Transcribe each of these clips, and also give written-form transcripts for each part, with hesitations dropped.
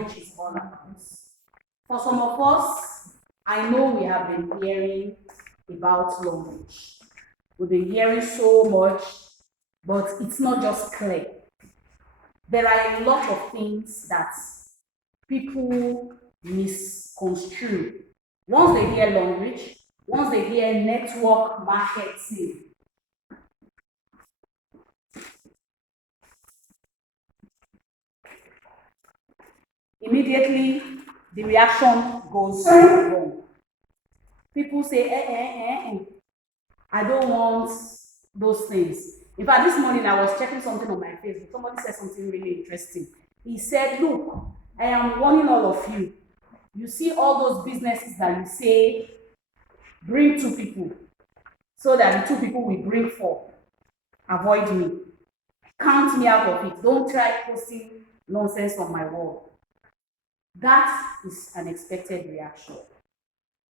Longrich is all about. For some of us, I know we have been hearing about Longrich. We've been hearing so much, but it's not just clear. There are a lot of things that people misconstrue. Once they hear Longrich, once they hear network marketing, immediately the reaction goes wrong. People say, I don't want those things. In fact, this morning I was checking something on my Facebook. Somebody said something really interesting. He said, look, I am warning all of you. You see all those businesses that you say, bring 2 people, so that the 2 people will bring 4. Avoid me. Count me out of it. Don't try posting nonsense on my wall. That is an expected reaction.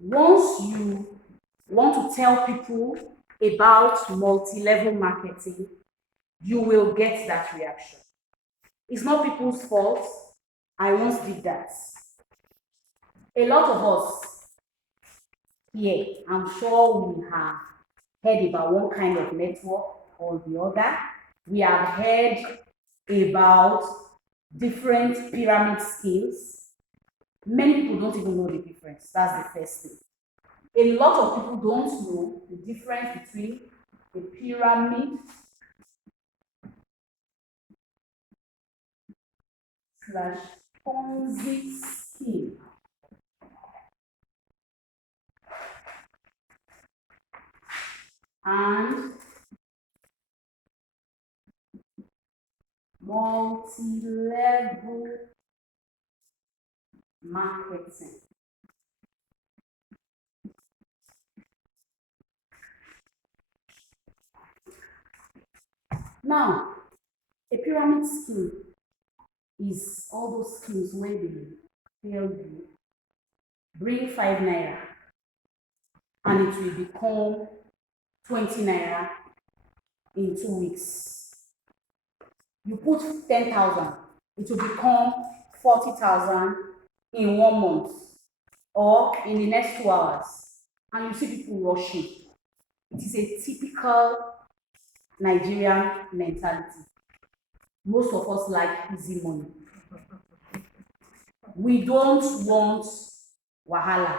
Once you want to tell people about multi-level marketing, you will get that reaction. It's not people's fault. I once did that. A lot of us here, I'm sure we have heard about one kind of network or the other. We have heard about different pyramid schemes. Many people don't even know the difference. That's the first thing. A lot of people don't know the difference between a pyramid / Ponzi scheme and multi-level marketing. Now, a pyramid scheme is all those schemes where they tell you bring 5 naira and it will become 20 naira in 2 weeks. You put 10,000, it will become 40,000 in 1 month or in the next 2 hours, and you see people rushing. It is a typical Nigerian mentality. Most of us like easy money. We don't want wahala.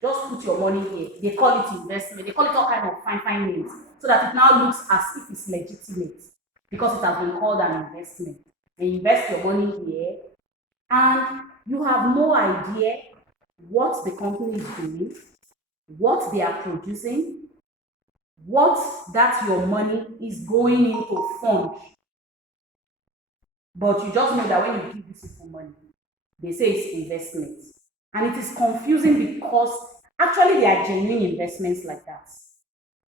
Just put your money here. They call it investment. They call it all kind of fine names so that it now looks as if it's legitimate because it has been called an investment. And you invest your money here and you have no idea what the company is doing, what they are producing, what that your money is going into fund. But you just know that when you give these people money, they say it's investment. And it is confusing because actually they are genuine investments like that.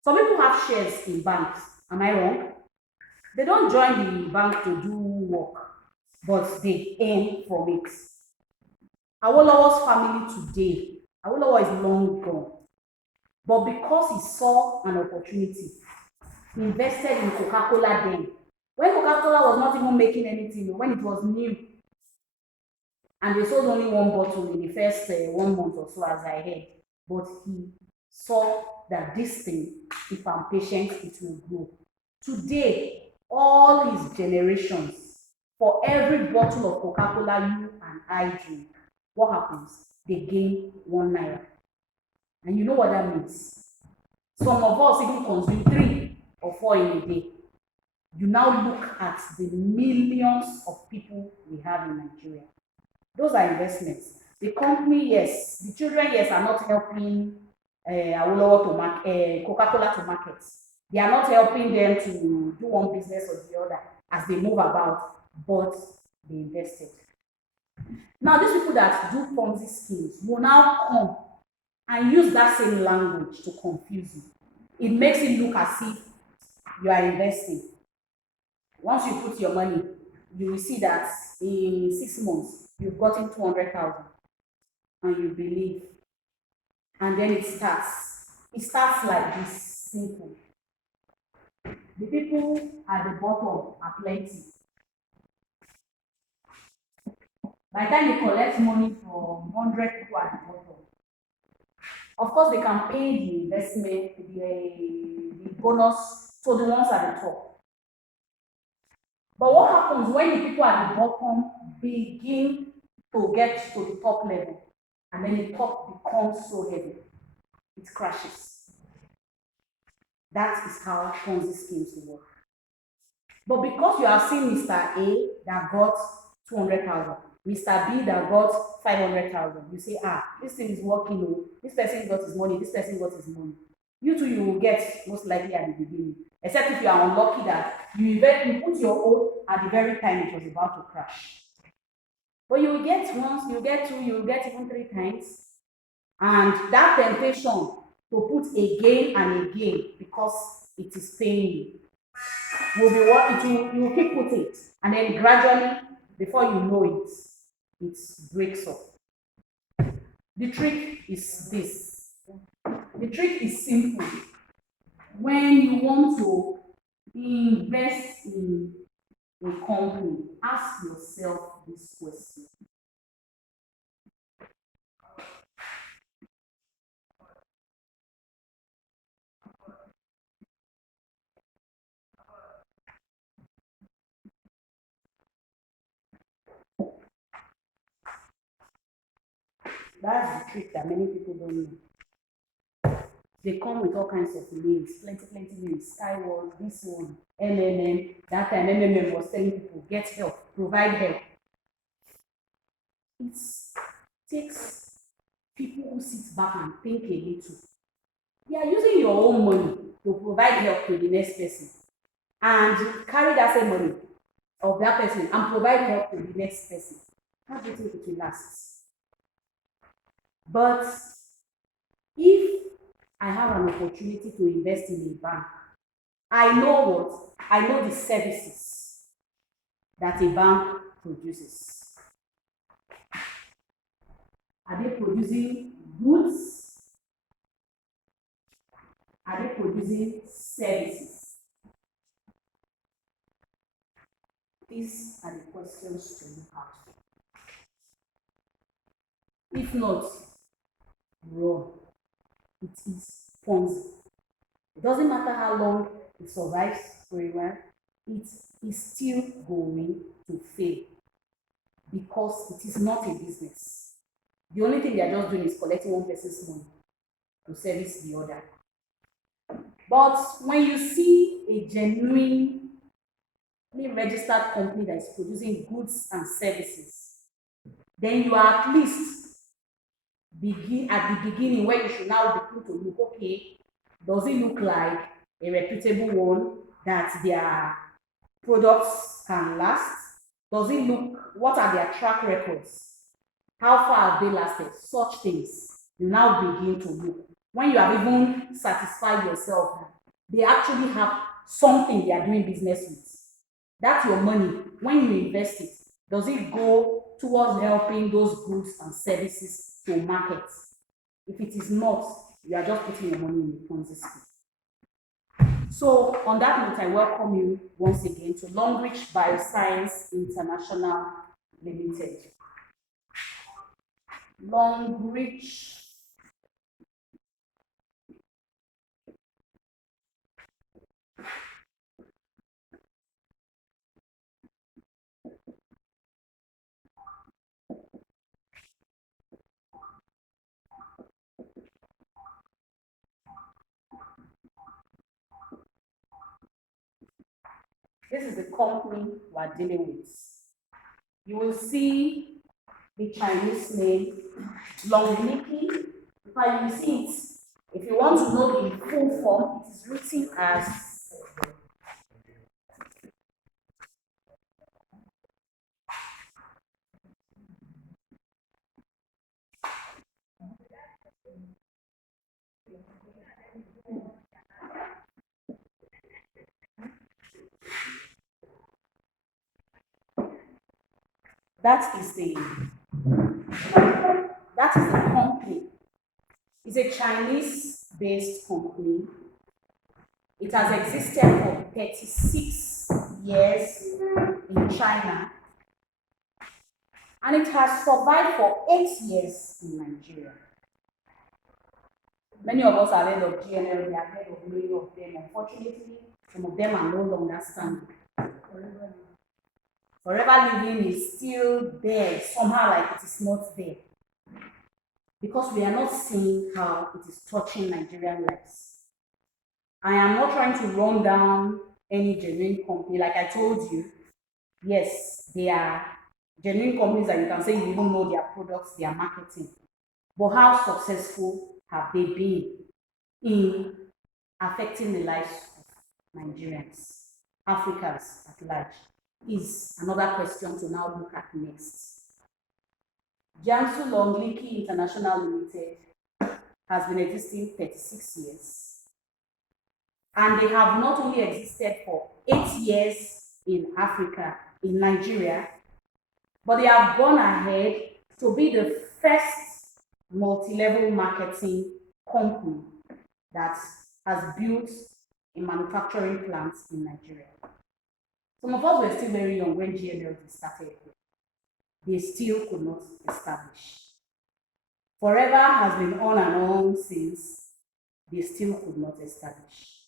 Some people have shares in banks. Am I wrong? They don't join the bank to do work, but they earn from it. Awolowo's family today, Awolowo is long gone. But because he saw an opportunity, he invested in Coca-Cola then. When Coca-Cola was not even making anything, when it was new, and they sold only 1 bottle in the first 1 month or so, as I heard. But he saw that this thing, if I'm patient, it will grow. Today, all his generations, for every bottle of Coca-Cola you and I drink, what happens? They gain 1 naira. And you know what that means? Some of us even consume 3 or 4 in a day. You now look at the millions of people we have in Nigeria. Those are investments. The company, yes. The children, yes, are not helping Awolowo to market, Coca-Cola to market. They are not helping them to do one business or the other as they move about, but they invested. Now, these people that do Ponzi schemes will now come and use that same language to confuse you. It makes it look as if you are investing. Once you put your money, you will see that in 6 months, you've gotten 200,000 and you believe. And then it starts. It starts like this, simple. The people at the bottom are plenty. By the time they collect money from 100 people at the bottom, of course they can pay the investment, the bonus to the ones at the top. But what happens when the people at the bottom begin to get to the top level, and then the top becomes so heavy, it crashes. That is how Ponzi schemes work. But because you have seen Mr. A that got 200,000, Mr. B that got 500,000, you say, this thing is working. Oh, this person got his money, this person got his money. You too, you will get most likely at the beginning, except if you are unlucky that you put your own at the very time it was about to crash. But you will get once, you get two, you will get even 3 times, and that temptation to put again and again because it is paying you will be what you will keep putting it, and then gradually, before you know it, it breaks up. The trick is this. The trick is simple. When you want to invest in a company, ask yourself this question. That's the trick that many people don't know. They come with all kinds of names, plenty names, Skyward, this one, MMM. That time MMM was telling people, get help, provide help. It takes people who sit back and think a little. You are using your own money to provide help to the next person, and carry that same money of that person and provide help to the next person. How do you think it will last? But if I have an opportunity to invest in a bank, I know what? I know the services that a bank produces. Are they producing goods? Are they producing services? These are the questions to look out for. If not, run. It is Ponzi. It doesn't matter how long it survives for a while, it is still going to fail because it is not a business. The only thing they are just doing is collecting one person's money to service the other. But when you see a genuinely registered company that is producing goods and services, then you are at least begin at the beginning where you should now begin to look, okay, does it look like a reputable one that their products can last? Does it look, what are their track records? How far have they lasted? Such things. You now begin to look. When you have even satisfied yourself that they actually have something they are doing business with, that's your money. When you invest it, does it go towards helping those goods and services to market? If it is not, you are just putting your money in the Ponzi scheme. So on that note, I welcome you once again to Longrich Bioscience International Limited. Longrich. This is the company we are dealing with. You will see the Chinese name, Longrich. In fact, you will see it. If you want to know the full form, it is written as that is the company. It's a Chinese-based company. It has existed for 36 years in China. And it has survived for 8 years in Nigeria. Many of us are heard of GNL, we have heard of many of them. Unfortunately, some of them are no longer standing. Forever Living is still there, somehow like it is not there. Because we are not seeing how it is touching Nigerian lives. I am not trying to run down any genuine company. Like I told you, yes, they are genuine companies that you can say you even know their products, their marketing. But how successful have they been in affecting the lives of Nigerians, Africans at large, is another question to now look at next. Jiangsu Longrich International Limited has been existing 36 years. And they have not only existed for 8 years in Africa, in Nigeria, but they have gone ahead to be the first multi-level marketing company that has built a manufacturing plant in Nigeria. Some of us were still very young when GNL started. They still could not establish. Forever has been on and on since they still could not establish.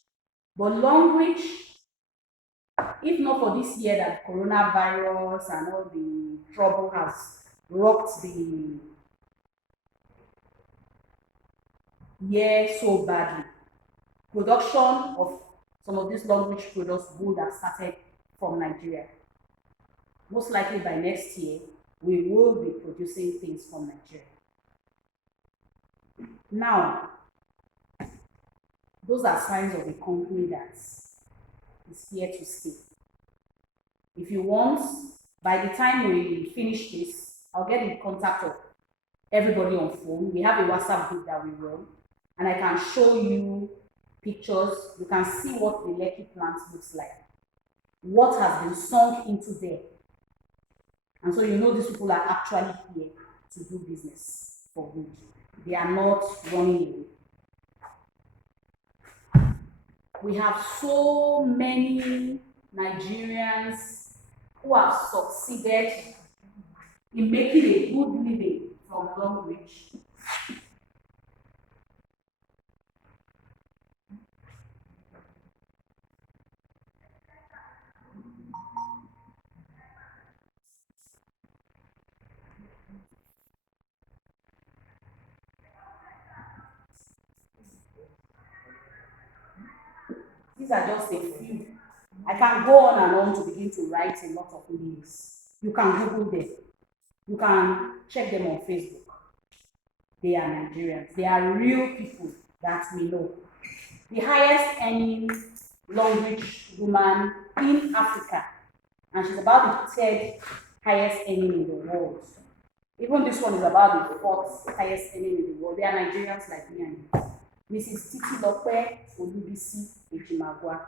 But Longrich, if not for this year that coronavirus and all the trouble has rocked the year so badly, production of some of these Longrich products would have started from Nigeria. Most likely by next year, we will be producing things from Nigeria. Now, those are signs of a company that is here to stay. If you want, by the time we finish this, I'll get in contact of everybody on phone. We have a WhatsApp group that we run, and I can show you pictures. You can see what the Lekki plant looks like, what has been sunk into there. And so you know these people are actually here to do business for good. They are not running away. We have so many Nigerians who have succeeded in making a good living from Longrich. These are just a few. I can go on and on to begin to write a lot of names. You can Google them. You can check them on Facebook. They are Nigerians. They are real people that we know. The highest earning Longrich woman in Africa, and she's about the 3rd highest earning in the world. Even this one is about the 4th highest earning in the world. They are Nigerians like me and you. Mrs. Titi Lope Olubisi Ejimagwa.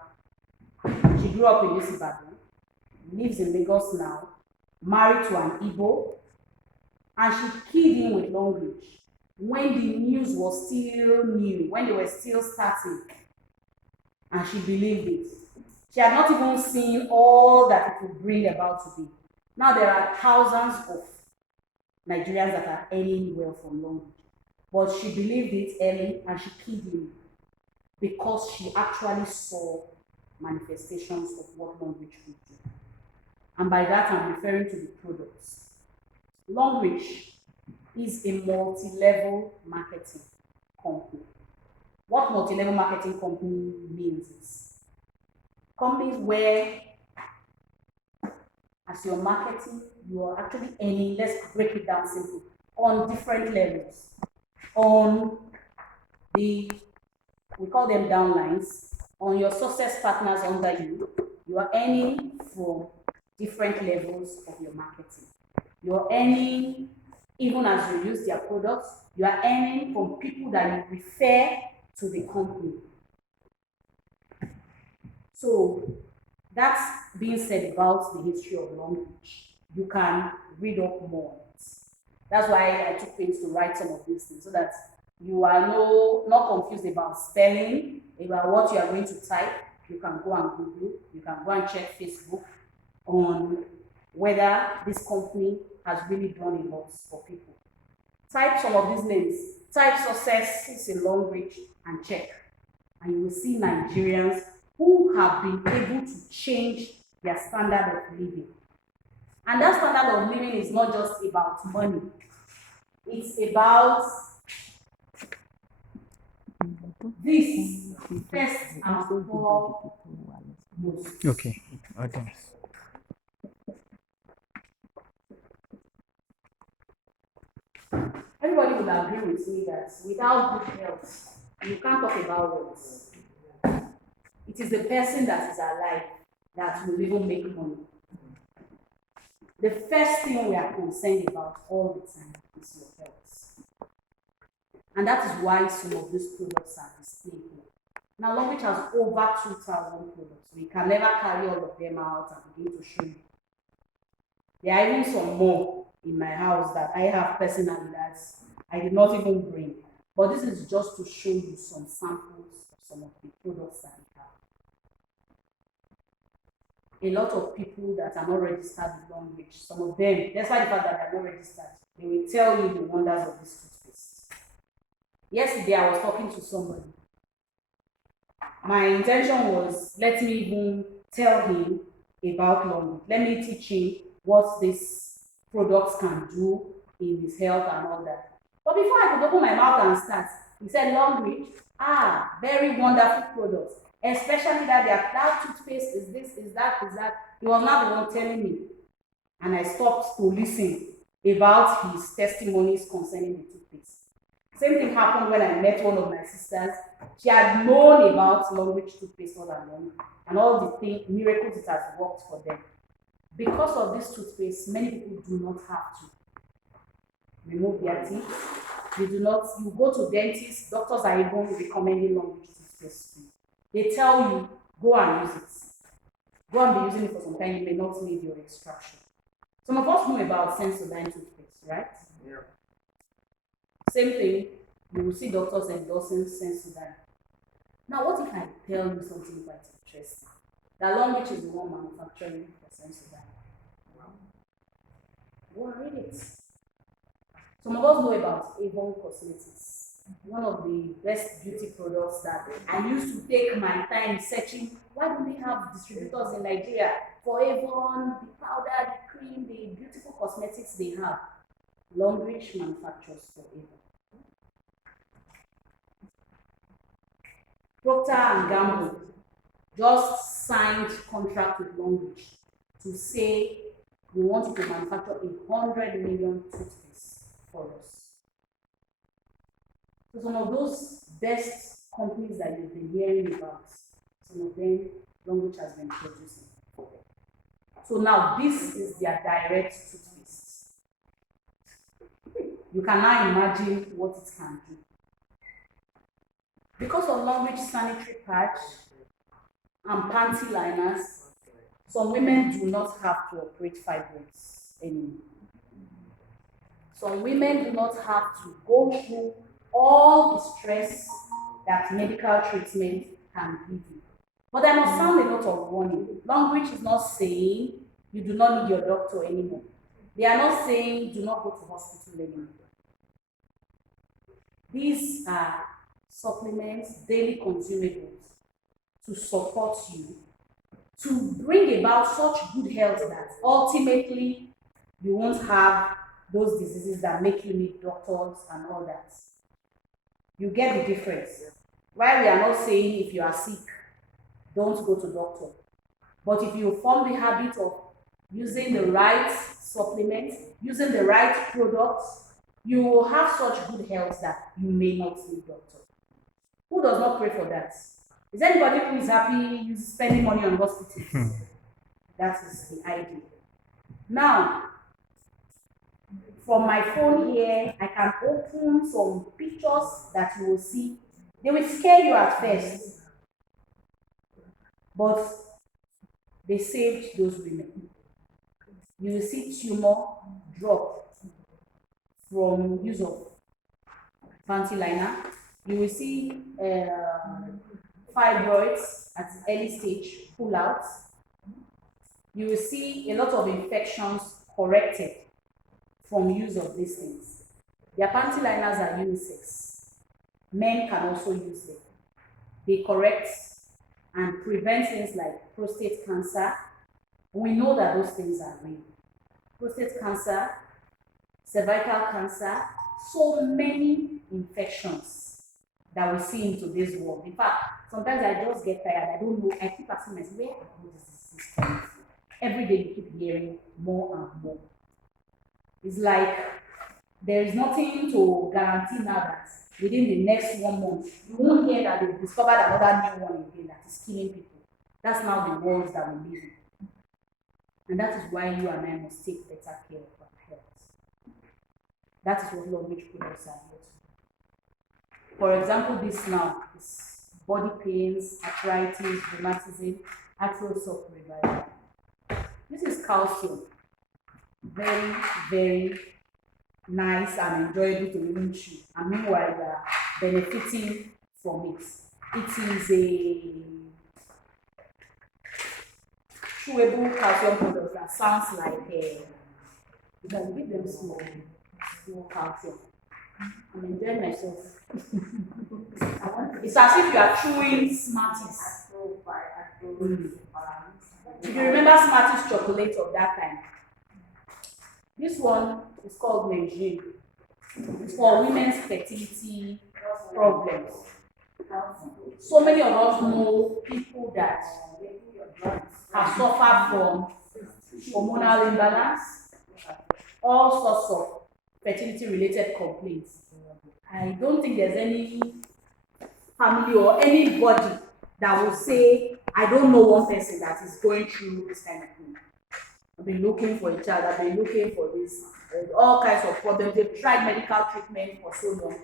She grew up in this Ibadan, lives in Lagos now, married to an Igbo, and she keyed in with Longrich when the news was still new, when they were still starting, and she believed it. She had not even seen all that it would bring about today. Now there are thousands of Nigerians that are earning well from Longrich. But she believed it early and she keyed in because she actually saw manifestations of what Longrich would do. And by that, I'm referring to the products. Longrich is a multi-level marketing company. What multi-level marketing company means is companies where, as you're marketing, you are actually earning, let's break it down simply, on different levels. On the, we call them downlines, on your success partners under you, you are earning from different levels of your marketing. You're earning, even as you use their products, you are earning from people that you refer to the company. So that's being said about the history of Longrich. You can read up more. That's why I took pains to write some of these things so that you are not confused about spelling, about what you are going to type. You can go and Google, you can go and check Facebook on whether this company has really done a lot for people. Type some of these names. Type successes in Longrich and check. And you will see Nigerians who have been able to change their standard of living. And that standard of living is not just about money. It's about this first and foremost. Okay. Okay. Everybody will agree with me that without good health, you can't talk about wealth. It is the person that is alive that will even make money. The first thing we are concerned about all the time is your health. And that is why some of these products are displayed here. Now, Longrich has over 2,000 products. We can never carry all of them out and begin to show you. There are even some more in my house that I have personally that I did not even bring. But this is just to show you some samples of some of the products that we have. A lot of people that are not registered with Longrich, some of them, despite the fact that they are not registered, they will tell you the wonders of this toothpaste. Yesterday, I was talking to somebody. My intention was, let me even tell him about Longrich. Let me teach him what these products can do in his health and all that. But before I could open my mouth and start, he said, Longrich, very wonderful products. Especially that toothpaste is this, is that. He was not the one telling me. And I stopped to listen about his testimonies concerning the toothpaste. Same thing happened when I met one of my sisters. She had known about Longrich toothpaste all along and all the miracles it has worked for them. Because of this toothpaste, many people do not have to remove their teeth. They do not, you go to dentists, doctors are even recommending Longrich toothpaste to you. They tell you, go and use it. Go and be using it for some time, you may not need your extraction. Some of us know about Sensodyne toothpaste, right? Yeah. Same thing, you will see doctors endorsing Sensodyne. Now, what if I tell you something quite interesting? That Longrich is the one manufacturing for Sensodyne. Go and read it. Some of us know about Avon Cosmetics, one of the best beauty products that I used to take my time searching. Why do we have distributors in Nigeria for Avon, the powder, the cream, the beautiful cosmetics they have? Longrich manufactures for Avon. Procter & Gamble just signed contract with Longrich to say we want to manufacture 100 million toothpaste for us. So some of those best companies that you've been hearing about, some of them Longrich has been producing for them. So now this is their direct toothpaste. You can now imagine what it can do. Because of Longrich sanitary patch and panty liners, some women do not have to operate fibroids anymore. Some women do not have to go through all the stress that medical treatment can give you. But I must sound a note of warning. Longrich is not saying you do not need your doctor anymore. They are not saying do not go to hospital anymore. These are supplements, daily consumables to support you, to bring about such good health that ultimately you won't have those diseases that make you need doctors and all that. You get the difference. Why we are not saying if you are sick, don't go to doctor. But if you form the habit of using the right supplements, using the right products, you will have such good health that you may not need doctor. Who does not pray for that? Is anybody who is happy spending money on hospitals? That is the idea. Now, from my phone here, I can open some pictures that you will see. They will scare you at first, but they saved those women. You will see tumor drop from use of panty liner. You will see fibroids at early stage pull out. you will see a lot of infections corrected from use of these things. Their panty liners are unisex. Men can also use them. They correct and prevent things like prostate cancer. We know that those things are real. Prostate cancer, cervical cancer, so many infections that we see in today's world. In fact, sometimes I just get tired. I don't know. I keep asking myself, where are those diseases coming from? Every day you keep hearing more and more. It's like there is nothing to guarantee now that within the next 1 month, you won't hear that they've discovered another new one again that is killing people. That's now the world that we live in. And that is why you and I must take better care of our health. That is what Longrich products are here to do. For example, this now is body pains, arthritis, rheumatism, atrial sulfur revival. This is calcium. Very, very nice and enjoyable to even chew. And meanwhile, you are benefiting from it. It is a chewable calcium product that sounds like you can give them small calcium. I'm enjoying myself. It's as if you are chewing Smarties. If you remember Smarties chocolate of that time, this one is called Longrich. It's for women's fertility problems. So many of us know people that have suffered from hormonal imbalance, all sorts of fertility-related complaints. I don't think there's any family or anybody that will say, I don't know one person that is going through this kind of thing. I've been looking for a child, I've been looking for this, all kinds of problems. They've tried medical treatment for so long,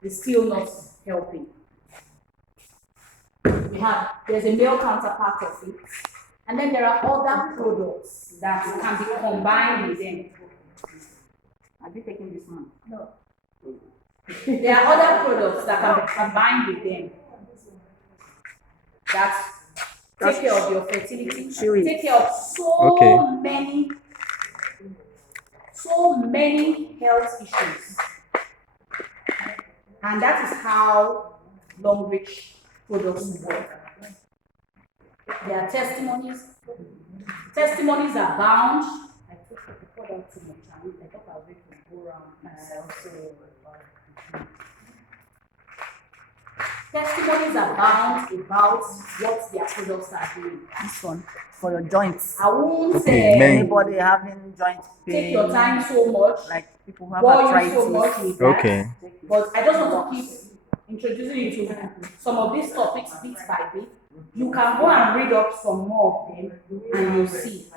it's still not helping. There's a male counterpart of it, and then there are other products that can be combined with them. Have you taken this one? No. There are other products that can be combined with them that take care of your fertility, take care of so many health issues. And that is how Longrich products work. There are testimonies. Testimonies abound. I poured out too much. I thought I was going to go around. Testimonies abound about what their products are doing. This one for your joints. I won't say anybody having joint pain. Take your time so much. Like people who have arthritis. So much with that. Okay. But I just want to keep introducing you to some of these topics bit by bit. You can go and read up some more of them and you'll see.